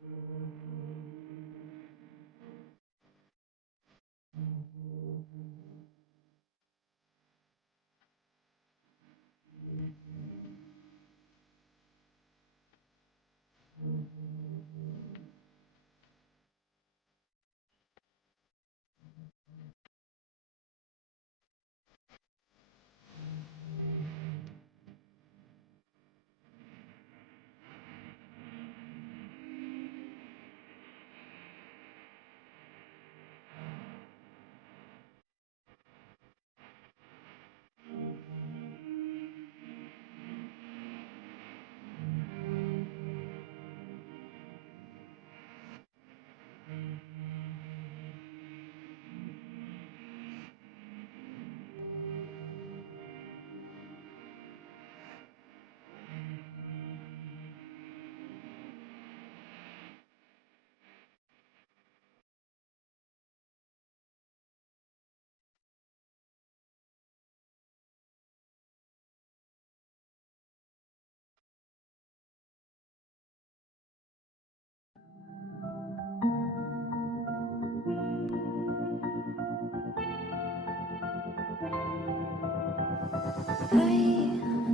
I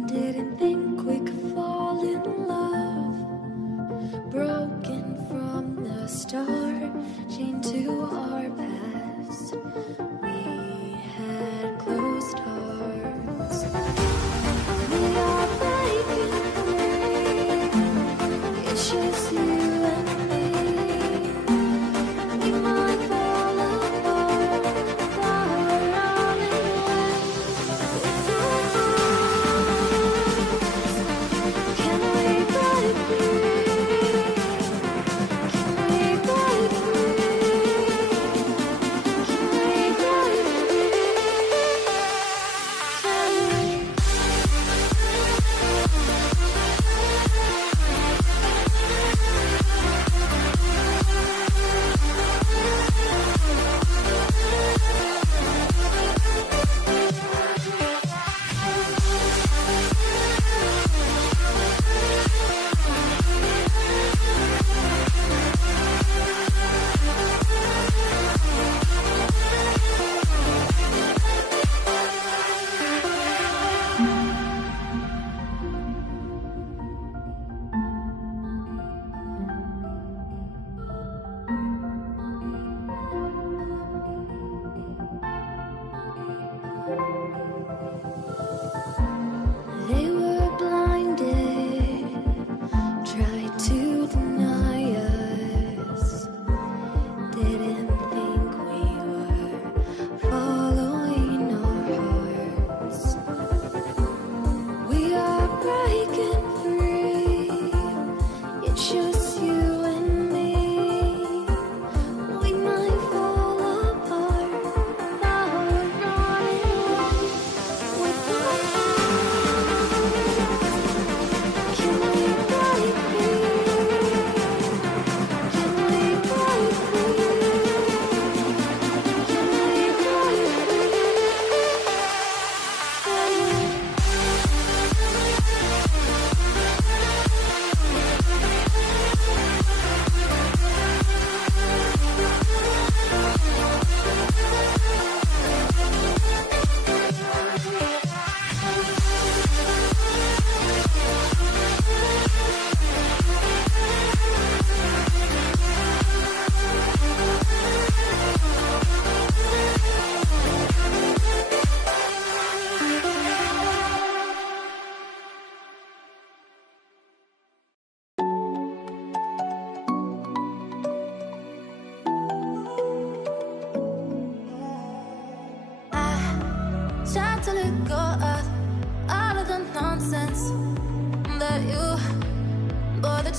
didn't think we could fall in love. Broken from the start, chained to our past. We had closed hearts. We are breaking free. It's just you and me. We might fall apart, but we're running away. Can we break free? Can we break free? Can we break free? Can we? They were blinded, tried to deny us. Didn't think we were following our hearts. We are breaking free. It's just you and me. We might fall apart, now we're running away. With our can we break free? Can we break free? Can we break free? Can we? Tried to let go of all of the nonsense that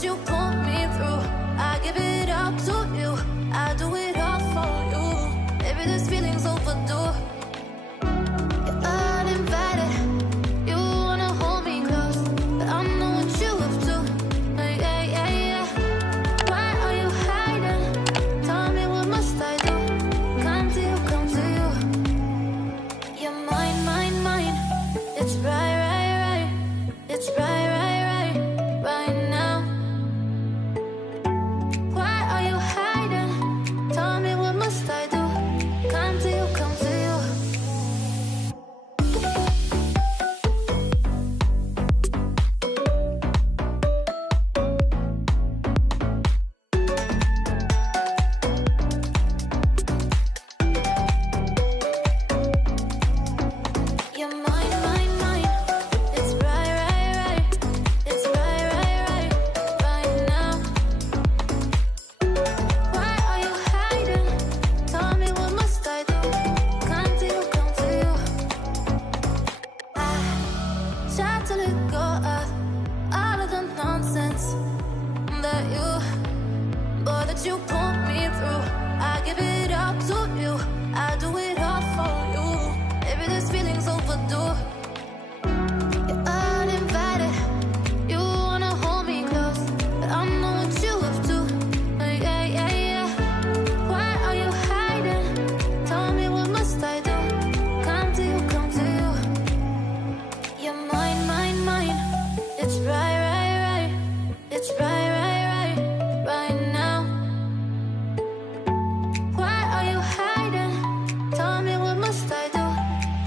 you put me through. I give it up to you. I do it all for you. Maybe this feeling's overdue. You're uninvited. You wanna hold me close, but I know what you have to. Yeah, yeah, yeah. Why are you hiding? Tell me, what must I do? Come to you, come to you. You're mine, mine, mine. It's right, right, right. It's right, right, right, right now. through. I give it up to you. I do it all for you. Maybe this feeling's overdue. You're uninvited. You wanna hold me close, but I know what you have to. Yeah, yeah, yeah. Why are you hiding? Tell me, what must I do? Come to you, come to you. You're mine, mine, mine. It's right, right, right. It's right, right, right, right now. Why are you hiding? Tell me, what must I do?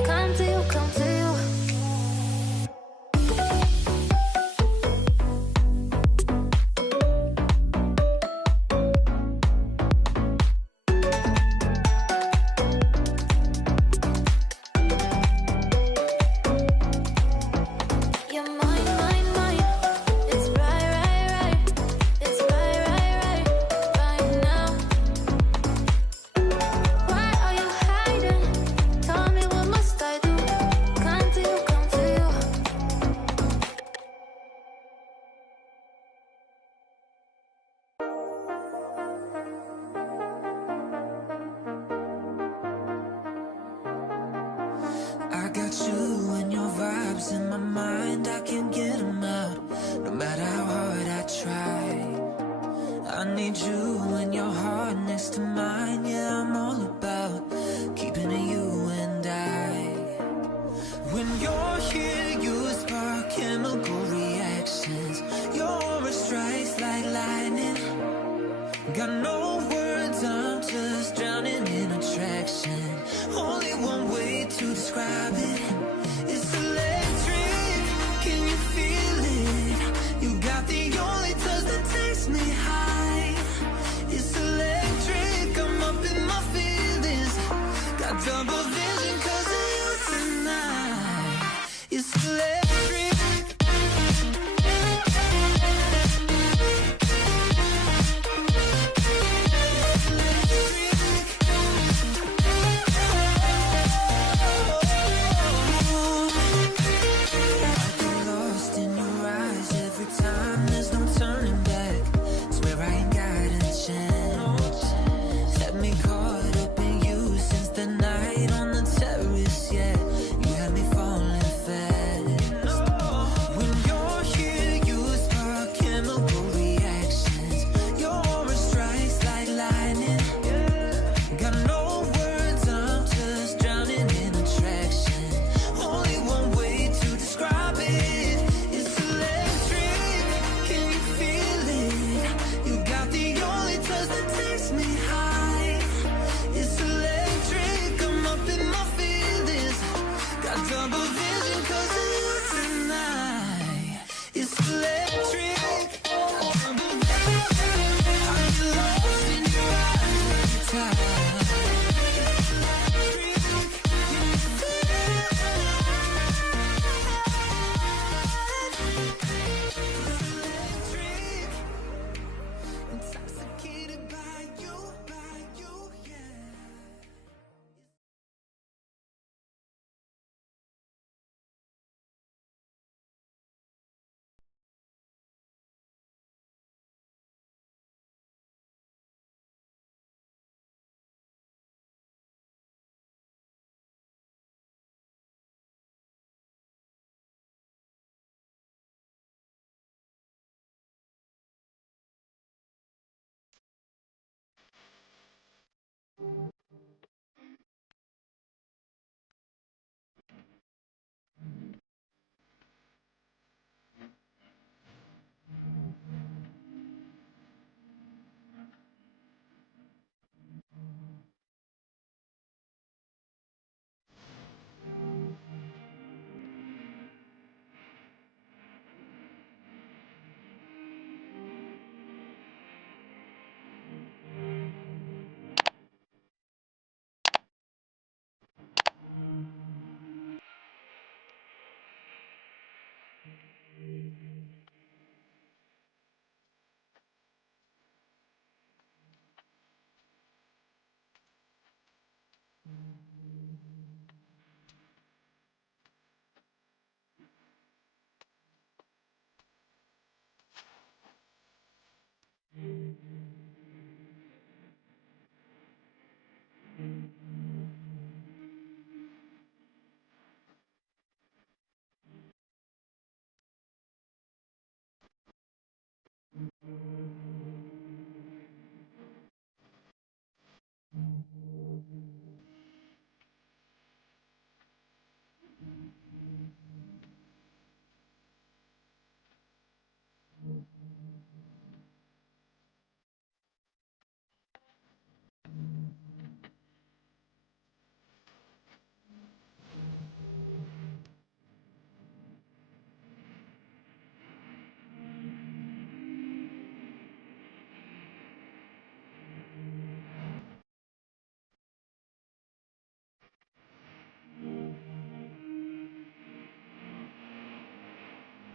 Come to you, come to you. You're mine, mine, mine. It's right, right, right. It's right, right, right, right now. Why are you hiding? Tell me, what must I do? Come to you, come to you. I got you and your vibes in my mind, I can't get them out, no matter how hard I try. I need you and your heart next to mine, yeah, I'm all about keeping it you and I. When you're here, you spark chemical reactions, your aura strikes like lightning. Got no words, I'm just drowning in attraction. Only one way to describe it.